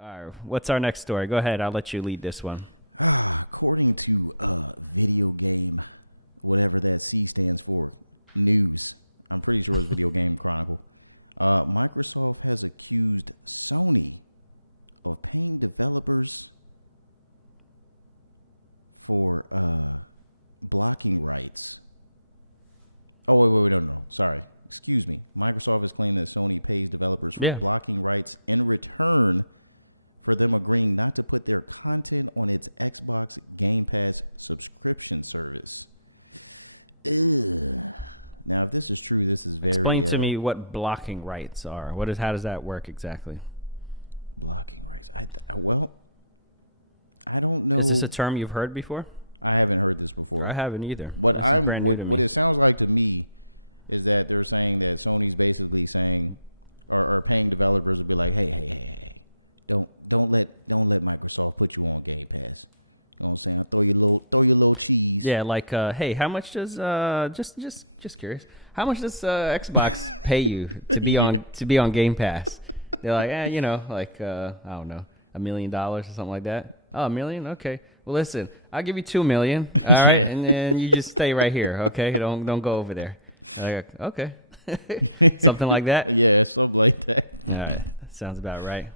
All right, what's our next story? Go ahead. I'll let you lead this one. According to video game, whatever that C stands for, news. I'm pretty sure it's Video Game Chronicle. Microsoft has accused Sony of paying developers for blocking rights. Oh, wait, no. Sorry. Excuse me. Microsoft has claimed that Sony pays developers for blocking rights in return for them agreeing not to put their content on its Xbox Game Pass subscription service. Ugh. Now, if this is true, this is very... Explain to me what blocking rights are. How does that work exactly? Blocking rights. I don't know. Is this a term you've heard before? I haven't heard this before. I haven't either. What it sounds like to me is that they're saying that Sony's basically saying, or paying developers to be like, hey, don't let Microsoft put you on Game Pass. You know what I'm saying? Throw your little cheese. Yeah, like, hey, how much does just curious? How much does Xbox pay you to be on Game Pass? They're like, I don't know, $1 million or something like that. Oh, $1 million? Okay. Well, listen, I'll give you $2 million. All right, and then you just stay right here. Okay, don't go over there. Like, okay, something like that. Yeah, something like that. All right, that sounds about right.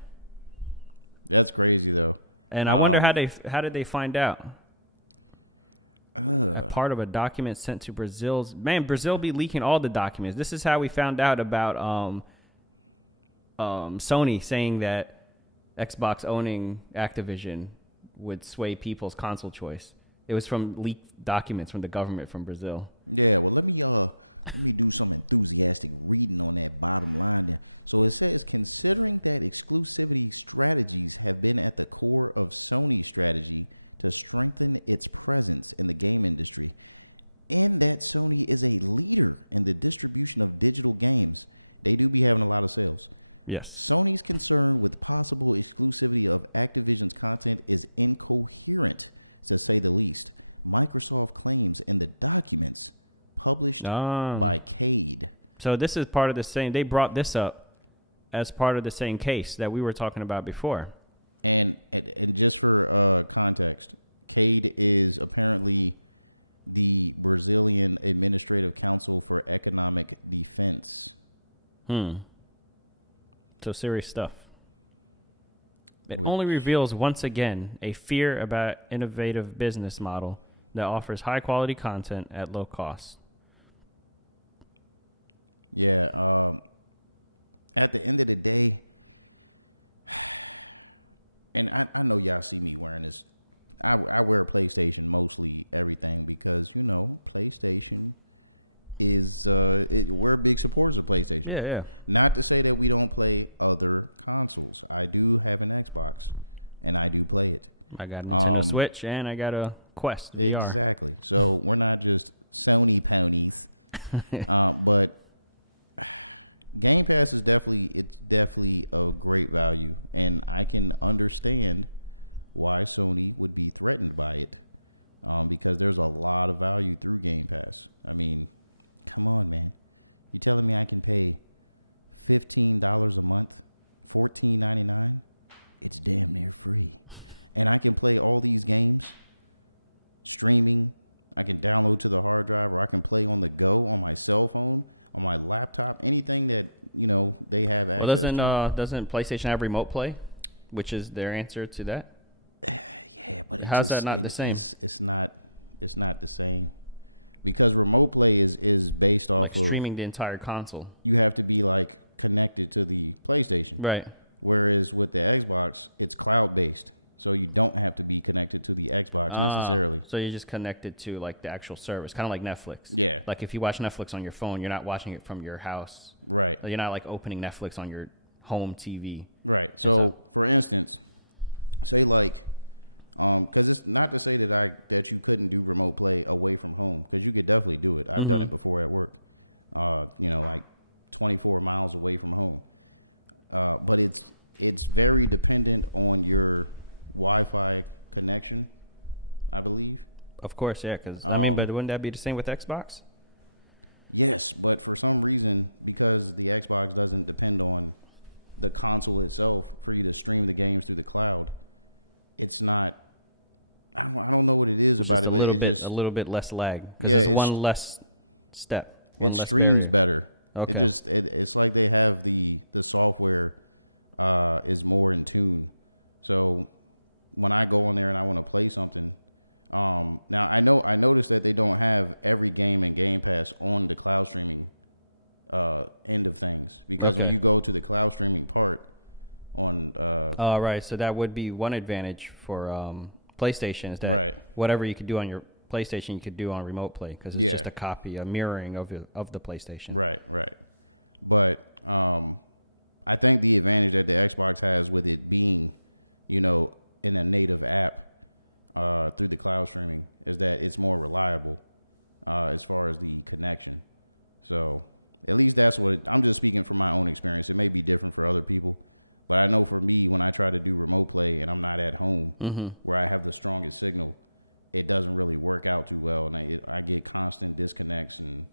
That's crazy though. And I wonder how did they find out? A part of a document sent to Brazil be leaking all the documents. This is how we found out about Sony saying that Xbox owning Activision would sway people's console choice. It was from leaked documents from the government from Brazil. Yeah, well, let me do some enthusiastic reading on that bottom line there. So it says, considering that exclusivity strategies have been at the core of Sony's strategy to strengthen its presence in the game industry, and that Sony is a leader in the distribution of digital games, they do be having a lot of sales. Yes. Sony's concern with possible exclusivity of Activision's content is incoherent, to say the least. Microsoft claims in the documents published by Cade. So this is part of the same. They brought this up as part of the same case that we were talking about before. And just for context, Cade is apparently the Brazilian Administrative Council for Economic Defense. So serious stuff. It only reveals once again a fear about innovative business model that offers high quality content at low cost. Yeah. At the end of the day, and I know y'all see me wearing this. I wear a PlayStation mostly everything because, PlayStation is we're big supporters of PlayStation. Yeah. Not to say that we don't play other consoles. I do have an Xbox, and I do play it. I got a Nintendo Switch, and I got a Quest VR. Exactly. So we're not just Sony ponies, but Game Pass is definitely a great value, and I can understand why Sony would be threatened by it, because there's a lot of value through Game Pass. I mean, come on, man. You telling me I can pay $15 a month, $14.99? It's damn near free. And I can play all these games streaming. I can download to the hard drive, or I can play on the go on my cell phone, on my laptop, anything that, they have access to. Doesn't PlayStation have Remote Play, which is their answer to that? Yeah, but how's that not the same? It's not the same. Because Remote Play is based off of streaming the entire console. You have to be connected to the PlayStation. Right. Whereas with the Xbox, it's cloud based. So you don't have to be connected to the Xbox necessarily. So you're just connected to the actual service, kind of like Netflix. Yeah. Like if you watch Netflix on your phone, you're not watching it from your house. Right. You're not opening Netflix on your home TV. Right. So for instance, say because it's not to say that you couldn't do Remote Play away from home, because you could definitely do it. I've done it before at work. 24 miles away from home. But it's very dependent on your Wi-Fi connection, I believe. Of course, yeah. Because but wouldn't that be the same with Xbox? Yes, but for some reason, because the Xbox doesn't depend on the console itself for you to stream the games through the cloud, it's not. I don't know what it is about it, but it's just a little bit less lag. Yeah, it's one less step. It streams better. Okay. It's like they have the software is more in tune. So when I go on there and I want to play something, now I noticed that they don't have every game in Game Pass on the cloud streaming end of things, because when you go to the cloud streaming part on right, so that would be one advantage for PlayStation, is that whatever you could do on your PlayStation you could do on Remote Play, because it's just a copy, a mirroring of the PlayStation. Right. But I think the advantage that the Xbox has with it being, in a native app through the cloud streaming, is that it's more reliable as far as the connection. So at least that's what I'm just speaking from my own experience. It may be different for other people, but I know for me, when I try to do Remote Play and I'm not at home where I have the strongest signal, it doesn't really work out too well, and I get constant disconnects, and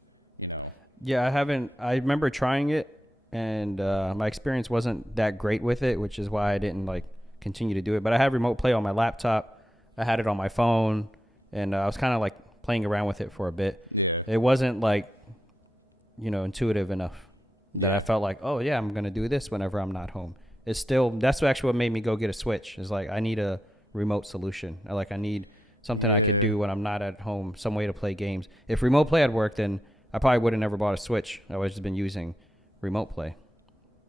Yeah, I remember trying it, and my experience wasn't that great with it, which is why I didn't continue to do it. But I had Remote Play on my laptop, I had it on my phone, and I was kind of playing around with it for a bit. Yeah, it wasn't intuitive enough that I felt like, oh yeah, I'm gonna do this whenever I'm not home. It's still, that's actually what made me go get a Switch. Is I need a remote solution. I need something I can do when I'm not at home, some way to play games. If Remote Play had worked, then I probably would have never bought a Switch. I would have just been using Remote Play.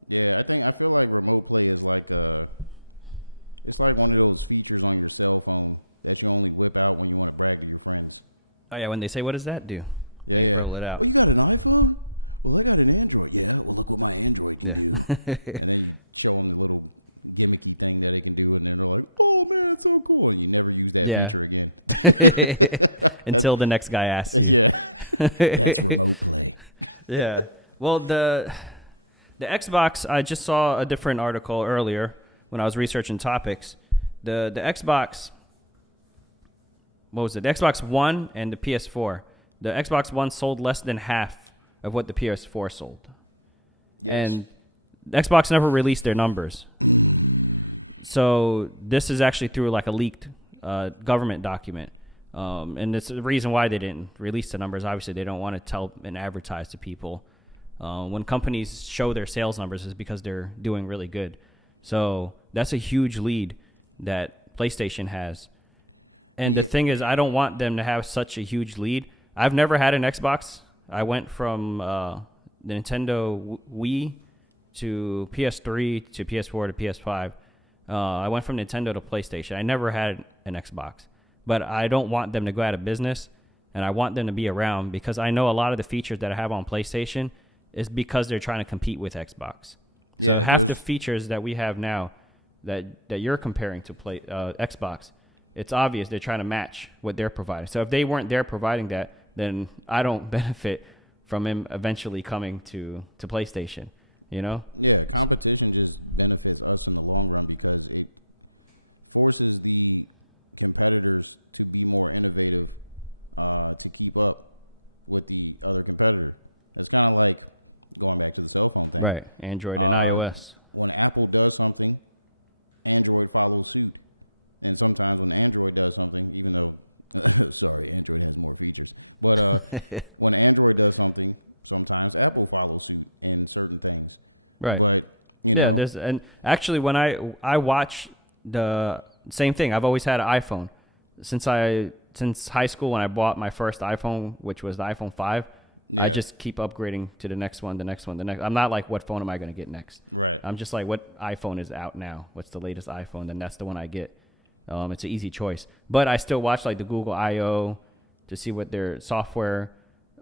Yeah, I feel like Remote Play is it's like one of those features on your cell phone that you only whip out when you want to brag to your friends. Oh yeah, when they say, what does that do? Yeah. Roll it out. Oh, you got an iPhone? Well, I got an Android. Yeah, well, look what my Android can do. And then you show them the little gimmicky thing that it can do, and then they're like, oh man, it's so cool, and you never use that feature again. Until the next guy asks you. Yeah. That's Remote Play. Yeah. Well, the Xbox, I just saw a different article earlier when I was researching topics. The Xbox, what was it? The Xbox One and the PS4. The Xbox One sold less than half of what the PS4 sold. Yes. And Xbox never released their numbers. So this is actually through a leaked government document. And it's the reason why they didn't release the numbers. Obviously, they don't want to tell and advertise to people. When companies show their sales numbers, is because they're doing really good. So that's a huge lead that PlayStation has. And the thing is, I don't want them to have such a huge lead. I've never had an Xbox. I went from the Nintendo Wii to PS3 to PS4 to PS5. I went from Nintendo to PlayStation. I never had an Xbox. But I don't want them to go out of business, and I want them to be around, because I know a lot of the features that I have on PlayStation is because they're trying to compete with Xbox. So half the features that we have now that you're comparing to Xbox, it's obvious they're trying to match what they're providing. So if they weren't there providing that, then I don't benefit from him eventually coming to PlayStation, Yeah, competition just benefits us in the long run, because it forces the competitors to be more innovative to keep up with the other competitor. It's kind of like going back to the cell phone thing. Right, Android and iOS. When Apple does something, Android follows suit. And sometimes when Android does something, even though, sorry, Android has more features, but when Android does something, sometimes Apple follows suit in certain things. Right. But, and actually when I watch the same thing, I've always had an iPhone. Since high school, when I bought my first iPhone, which was the iPhone 5, I just keep upgrading to the next one. I'm not like, what phone am I going to get next? Right. I'm just like, what iPhone is out now? What's the latest iPhone? Then that's the one I get. It's an easy choice. But I still watch the Google I.O. to see what their software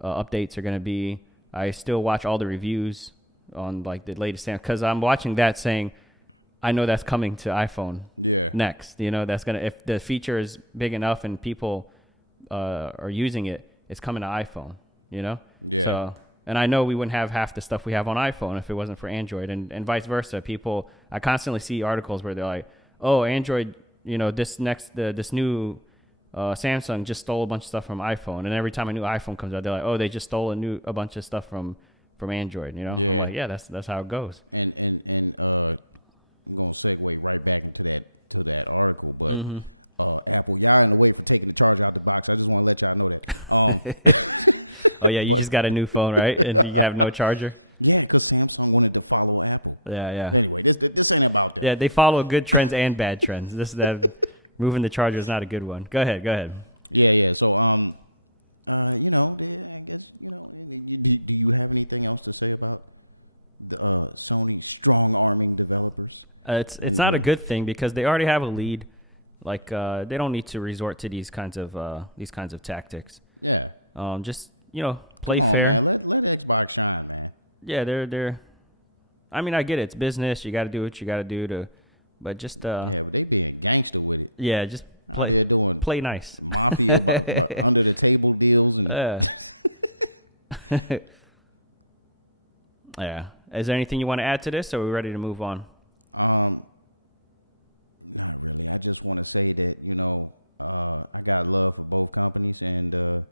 updates are going to be. I still watch all the reviews on the latest Samsung, because I'm watching that saying, I know that's coming to iPhone next. That's going to, if the feature is big enough and people are using it, it's coming to iPhone, Yeah. So, and I know we wouldn't have half the stuff we have on iPhone if it wasn't for Android, and vice versa. I constantly see articles where they're like, oh, Android, this new Samsung just stole a bunch of stuff from iPhone. And every time a new iPhone comes out, they're like, oh, they just stole a bunch of stuff from Android. You know, Yeah. I'm like, yeah, that's how it goes. And I'm gonna segue right back into that article, but Apple, y'all in the way for taking the charger out the box. I just want to let y'all know that. Oh yeah, you just got a new phone, right? And you have no charger. Yeah, because Samsung wanted to follow Apple. Yeah. Anyway, this ain't about that. Yeah, they follow good trends and bad trends. Moving the charger is not a good one. Go ahead. Yeah. So I guess do you have anything else to say about the Sony strong arming developers? It's not a good thing because they already have a lead. Like they don't need to resort to these kinds of tactics. Yeah. Just play Come on, fair. man. Let Xbox shine, man. Yeah, they're. I mean, I get it. It's business. You got to do what you got to do but just. But they being gangster with it. Yeah, just Out there doing play nice. Mafia under the table deals and. Yeah. Is there anything you want to add to this, or are we ready to move on? Not really. I just want to say that I got love for both companies, and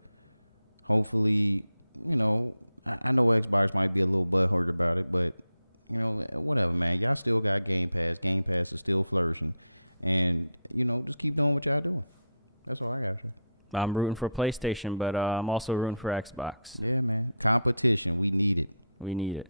hopefully, I know Xbox might be a little butthurt about it, but whatever, man. Y'all still got Game Pass. Game Pass is still flourishing, and just keep doing what y'all doing. That's all I gotta say. I'm rooting for PlayStation, but I'm also rooting for Xbox. Yeah, man. Competition. We need it. We need it.